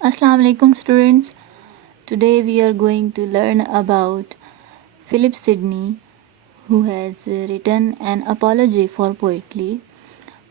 Assalamu alaikum students. Today we are going to learn about Philip Sidney, who has written an apology for poetry.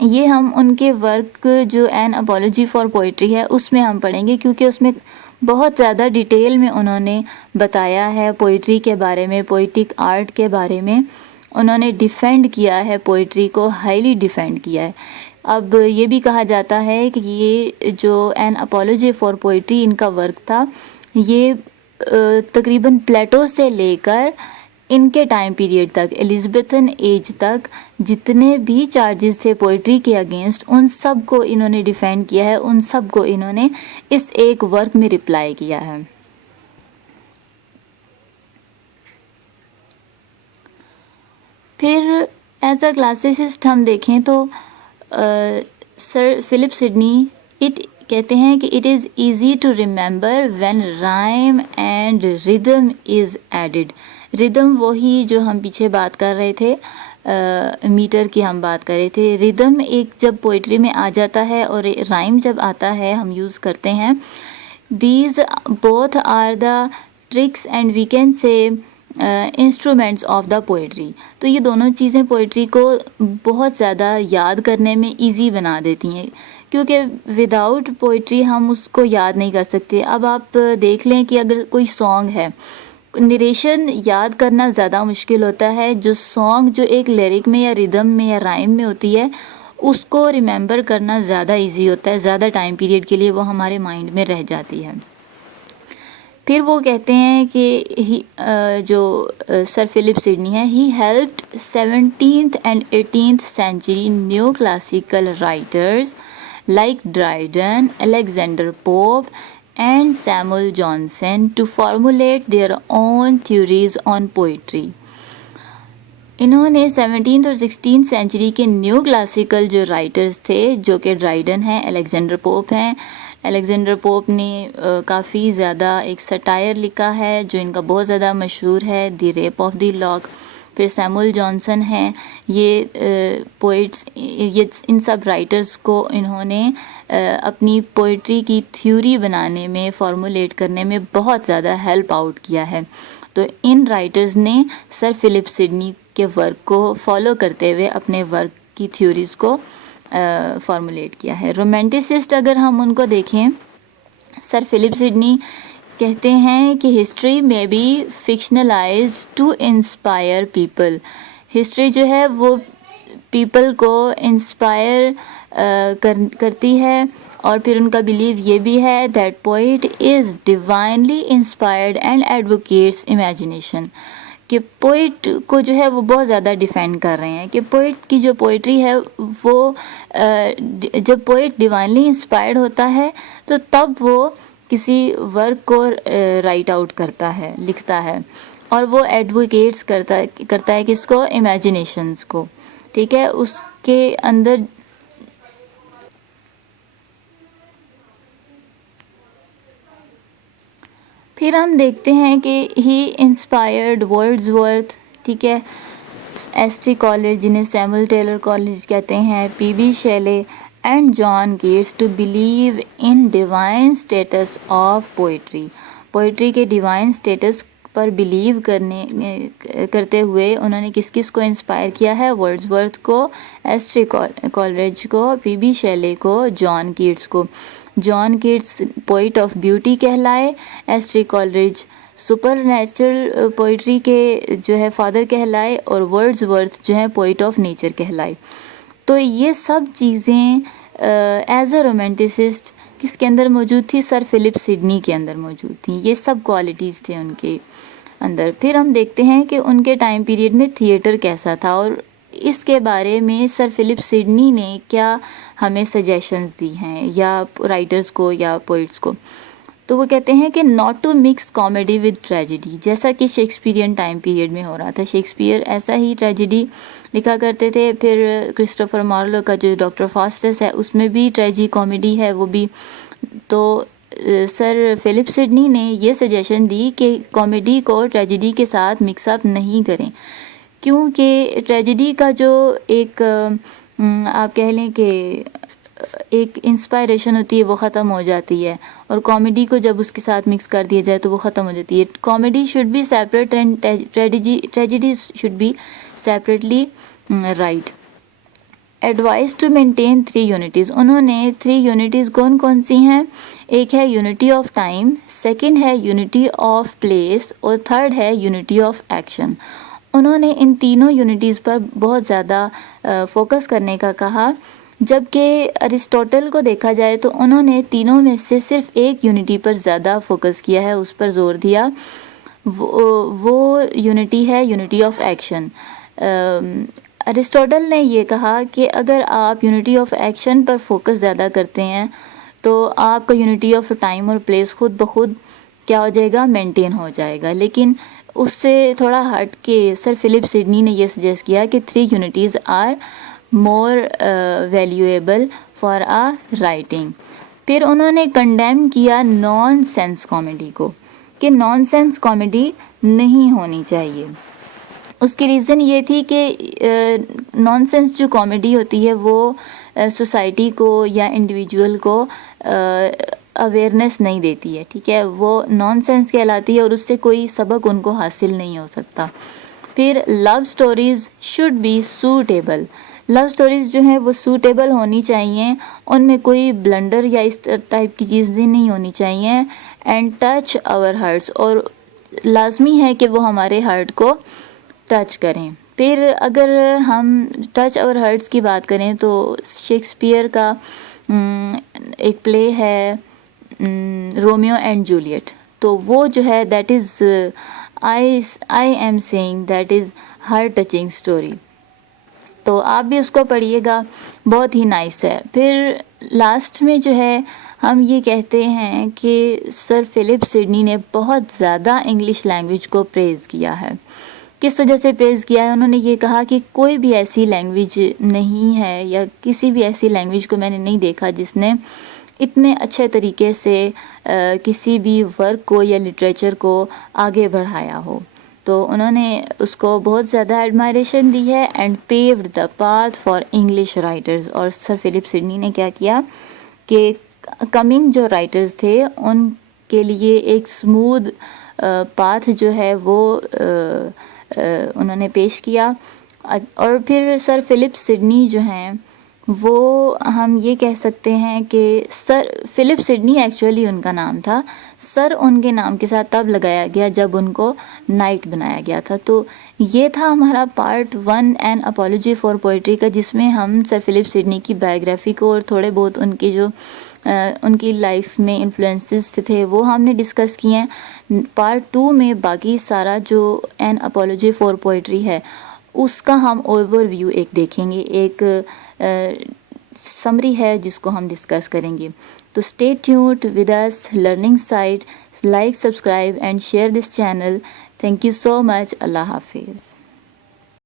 یہ ہم ان کے work جو N apology for poetry ہے اس میں ہم پڑھیں گے، کیونکہ اس میں بہت زیادہ ڈیٹیل میں انہوں نے بتایا ہے پوئٹری کے بارے میں، پوئٹک آرٹ کے بارے میں. انہوں نے ڈیفینڈ کیا ہے پوئٹری کو، ہائیلی ڈیفینڈ کیا ہے. اب یہ بھی کہا جاتا ہے کہ یہ جو این اپولوجی فار پوئٹری ان کا ورک تھا، یہ تقریباً پلیٹو سے لے کر ان کے ٹائم پیریڈ تک، ایلزابتھن ایج تک جتنے بھی چارجز تھے پوئٹری کے اگینسٹ، ان سب کو انہوں نے ڈیفینڈ کیا ہے، ان سب کو انہوں نے اس ایک ورک میں رپلائی کیا ہے. پھر ایز اے کلاسسسٹ ہم دیکھیں تو سر فلپ سڈنی کہتے ہیں کہ it is easy to remember when rhyme and rhythm is added. ردم وہی جو ہم پیچھے بات کر رہے تھے، میٹر کی ہم بات کر رہے تھے. ردم ایک جب پوئٹری میں آ جاتا ہے اور رائم جب آتا ہے ہم یوز کرتے ہیں. These both are the tricks and we can say instruments of the poetry. تو یہ دونوں چیزیں پوئٹری کو بہت زیادہ یاد کرنے میں ایزی بنا دیتی ہیں، کیونکہ وداؤٹ پوئٹری ہم اس کو یاد نہیں کر سکتے. اب آپ دیکھ لیں کہ اگر کوئی سانگ ہے، نریشن یاد کرنا زیادہ مشکل ہوتا ہے. جو سانگ جو ایک لیرک میں یا ردم میں یا رائم میں ہوتی ہے اس کو ریممبر کرنا زیادہ ایزی ہوتا ہے، زیادہ ٹائم پیریڈ کے لیے وہ ہمارے مائنڈ میں رہ جاتی ہے. پھر وہ کہتے ہیں کہ جو سر فلپ سڈنی ہے، he helped 17th and 18th century neo classical writers like Dryden, Alexander Pope and Samuel Johnson to formulate their own theories on poetry. انہوں نے 17th اور 16th سینچری کے نیو کلاسیکل جو رائٹرز تھے، جو کہ Dryden ہیں، الیگزینڈر پوپ ہیں. الیگزینڈر پوپ نے کافی زیادہ ایک سٹائر لکھا ہے جو ان کا بہت زیادہ مشہور ہے، دی ریپ آف دی لاک. پھر سیمول جانسن ہیں. یہ پوئٹس، یہ ان سب رائٹرز کو انہوں نے اپنی پوئٹری کی تھیوری بنانے میں، فارمولیٹ کرنے میں بہت زیادہ ہیلپ آؤٹ کیا ہے. تو ان رائٹرز نے سر فلپ سڈنی کے ورک کو فالو کرتے ہوئے اپنے ورک کی تھیوریز کو فارمولیٹ کیا ہے. رومانٹسسٹ اگر ہم ان کو دیکھیں، سر فلپ سڈنی کہتے ہیں کہ ہسٹری میں be fictionalise to inspire people. History جو ہے وہ پیپل کو انسپائر کرتی ہے. اور پھر ان کا بلیو یہ بھی ہے that poet is divinely inspired and advocates imagination. کہ پوئٹ کو جو ہے وہ بہت زیادہ ڈیفینڈ کر رہے ہیں کہ پوئٹ کی جو پوئٹری ہے وہ جب پوئٹ ڈیوائنلی انسپائرڈ ہوتا ہے تو تب وہ کسی ورک کو رائٹ آؤٹ کرتا ہے، لکھتا ہے، اور وہ ایڈوکیٹس کرتا ہے کس کو؟ امیجنیشنز کو. ٹھیک ہے، اس کے اندر پھر ہم دیکھتے ہیں کہ ہی انسپائرڈ ورڈزورتھ، ٹھیک ہے، ایس ٹی کالج جنہیں سیمول ٹیلر کالج کہتے ہیں، P B Shelley and John Keats to believe in divine status of poetry. Poetry کے ڈیوائن اسٹیٹس پر بلیو کرتے ہوئے انہوں نے کس کس کو انسپائر کیا ہے؟ ورڈزورتھ کو، ایس ٹی کالج کو، پی بی شیلے کو، جان کیٹس کو. جان کیٹس پوئٹ آف بیوٹی کہلائے، S T college super natural poetry کے جو ہے فادر کہلائے، اور ورڈزورتھ جو ہے پوئٹ آف نیچر کہلائے. تو یہ سب چیزیں ایز اے رومانٹسسٹ کس کے اندر موجود تھی؟ سر فلپ سڈنی کے اندر موجود تھیں. یہ سب کوالٹیز تھے ان کے اندر. پھر ہم دیکھتے ہیں کہ ان کے ٹائم پیریڈ میں تھیٹر کیسا تھا، اور اس کے بارے میں سر فلپ سڈنی نے کیا ہمیں سجیشنز دی ہیں، یا رائٹرز کو یا پوئٹس کو. تو وہ کہتے ہیں کہ not to mix comedy with tragedy, جیسا کہ شیکسپیئرین ٹائم پیریڈ میں ہو رہا تھا. شیکسپیئر ایسا ہی ٹریجڈی لکھا کرتے تھے. پھر کرسٹوفر مارلو کا جو ڈاکٹر فاسٹس ہے اس میں بھی ٹریجی کامیڈی ہے وہ بھی. تو سر فلپ سڈنی نے یہ سجیشن دی کہ کامیڈی کو ٹریجڈی کے ساتھ مکس اپ نہیں کریں، کیونکہ ٹریجڈی کا جو ایک آپ کہہ لیں کہ ایک انسپائریشن ہوتی ہے وہ ختم ہو جاتی ہے، اور کامیڈی کو جب اس کے ساتھ مکس کر دیا جائے تو وہ ختم ہو جاتی ہے. Comedy should be separate and tragedy should be separately right. Advise to maintain 3 unities. انہوں نے 3 یونٹیز کون کون سی ہیں؟ ایک ہے یونٹی آف ٹائم، سیکنڈ ہے یونٹی آف پلیس، اور تھرڈ ہے یونٹی آف ایکشن. انہوں نے ان تینوں یونٹیز پر بہت زیادہ فوکس کرنے کا کہا، جبکہ ارسطوٹل کو دیکھا جائے تو انہوں نے تینوں میں سے صرف ایک یونٹی پر زیادہ فوکس کیا ہے، اس پر زور دیا. وہ یونٹی ہے یونٹی آف ایکشن. ارسطوٹل نے یہ کہا کہ اگر آپ unity of action per focus زیادہ کرتے ہیں تو آپ کا یونٹی آف ٹائم اور پلیس خود بخود کیا ہو جائے گا؟ مینٹین ہو جائے گا. لیکن اس سے تھوڑا ہٹ کے سر فلپ سڈنی نے یہ سجیسٹ کیا کہ 3 unities are more valuable for a writing. پھر انہوں نے کنڈیم کیا نان سینس کامیڈی کو، کہ نان سینس کامیڈی نہیں ہونی چاہیے. اس کی ریزن یہ تھی کہ نان سینس جو کامیڈی ہوتی ہے وہ سوسائٹی کو یا انڈیویجول کو اویئرنیس نہیں دیتی ہے، ٹھیک ہے، وہ نان سینس کہلاتی ہے اور اس سے کوئی سبق ان کو حاصل نہیں ہو سکتا. پھر love stories should be suitable. Love stories جو ہیں وہ سوٹیبل ہونی چاہیے، ان میں کوئی بلنڈر یا اس ٹائپ کی چیزیں نہیں ہونی چاہیے. اینڈ ٹچ آور ہارٹس، اور لازمی ہے کہ وہ ہمارے ہارٹ کو ٹچ کریں. پھر اگر ہم ٹچ اور ہرٹس کی بات کریں تو شیکسپیئر کا ایک پلے ہے رومیو اینڈ جولیٹ، تو وہ جو ہے that is I am seeing that is heart touching story. تو آپ بھی اس کو پڑھیے گا، بہت ہی نائس ہے. پھر لاسٹ میں جو ہے ہم یہ کہتے ہیں کہ سر فلپ سڈنی نے بہت زیادہ انگلش لینگویج کو پریز کیا ہے. کس وجہ سے پریز کیا ہے؟ انہوں نے یہ کہا کہ کوئی بھی ایسی لینگویج نہیں ہے یا کسی بھی ایسی لینگویج کو میں نے نہیں دیکھا جس نے اتنے اچھے طریقے سے کسی بھی ورک کو یا لٹریچر کو آگے بڑھایا ہو. تو انہوں نے اس کو بہت زیادہ ایڈمائریشن دی ہے. And paved the path for English writers. اور سر فلپ سڈنی نے کیا کیا کہ کمنگ جو رائٹرز تھے ان کے لیے ایک اسموتھ پاتھ جو ہے وہ انہوں نے پیش کیا. اور پھر سر فلپ سڈنی جو ہیں وہ ہم یہ کہہ سکتے ہیں کہ سر فلپ سڈنی ایکچولی ان کا نام تھا، سر ان کے نام کے ساتھ تب لگایا گیا جب ان کو نائٹ بنایا گیا تھا. تو یہ تھا ہمارا part 1 an apology for poetry کا، جس میں ہم سر فلپ سڈنی کی بایوگرافی کو اور تھوڑے بہت ان کے جو ان کی لائف میں انفلوئنسز تھے وہ ہم نے ڈسکس کیے ہیں. پارٹ 2 میں باقی سارا جو این اپالوجی فار پوئٹری ہے اس کا ہم اوور ویو ایک دیکھیں گے، ایک سمری ہے جس کو ہم ڈسکس کریں گے. تو اسٹے ٹیونڈ ود اس learning site. Like, subscribe and share this channel. Thank you so much. اللہ حافظ.